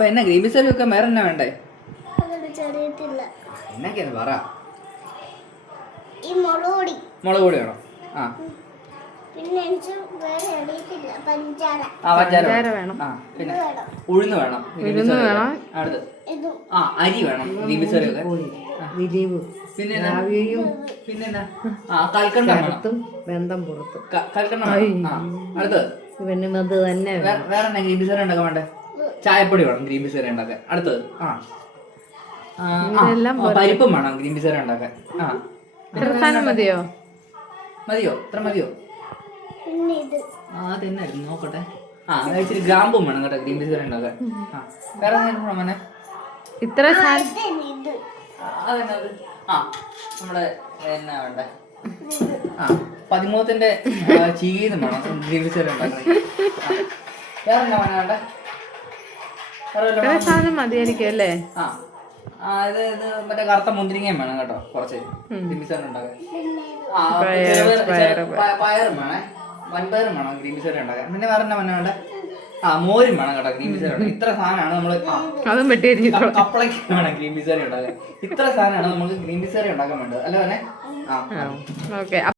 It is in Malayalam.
അപ്പൊ എന്നാ ഗ്രീൻ പീസ് കറി വെക്കാൻ വേറെ എന്നാ വേണ്ടേ? എന്നൊക്കെയാണ് പറ. മുളക് പൊടി വേണം. ആ പഞ്ചാര വേണം. പിന്നെ ഉഴുന്ന് വേണം. അടുത്ത് അരി വേണം ഗ്രീൻ പീസ് കറി വെക്കാൻ. പിന്നെ പിന്നെന്നാ കൽക്കണ്ടം വേണം. വെന്തം പുറത്ത് കൽക്കണ്ടം വേണം. അടുത്ത് പിന്നെ അത് തന്നെ വേറെ എന്നാ ഗ്രീൻ പീസ് കറി ഉണ്ടാക്കാൻ വേണ്ടേ? ചായപ്പൊടി വേണം ഗ്രീൻ പീസ് കറി ഉണ്ടാക്കാൻ. അടുത്തത് പരിപ്പും വേണം ഗ്രീൻ പീസ് കറി ഉണ്ടാക്കാൻ. മതിയോ? ഇത്ര മതിയോ? അതെന്നായിരുന്നു നോക്കട്ടെ. ഇച്ചിരി ഗ്രാമ്പും വേണം കേട്ടോ ഗ്രീൻ പീസ് കറി ഉണ്ടാക്കാൻ. വേറെ മോനെ ഇത്ര അതെന്നത് നമ്മുടെ എന്നാ വേണ്ടേ? പതിമൂത്തിന്റെ ചീന്ന് വേണം ഗ്രീൻ പീസ് കറി ഉണ്ടാക്കാൻ. വേറെ എന്നാ വേണേ വേണ്ടേ? സാധനം മതിയായിരിക്കും അല്ലേ? ഇത് മറ്റേ കറുത്ത മുന്തിരിങ്ങയും വേണം കേട്ടോ കുറച്ച് ഗ്രീൻ പീസ് കറി ഉണ്ടാക്കാൻ. പയറും വേണേ, വൻപയറും വേണം ഗ്രീൻ പീസ് കറി ഉണ്ടാക്കാൻ. പിന്നെ വേറെ എന്നാ വേണ്ടേ? മോരും വേണം കേട്ടോ ഗ്രീൻ പീസ് കറി ഉണ്ടാക്കാൻ. ഇത്ര സാധനമാണ് നമ്മള് കപ്പളയ്ക്ക് വേണം ഗ്രീൻ പീസ് കറി ഉണ്ടാക്കാൻ. ഇത്ര സാധനമാണ് നമുക്ക് ഗ്രീൻ പീസ് കറി ഉണ്ടാക്കാൻ വേണ്ടത് അല്ലേ? ഓക്കെ.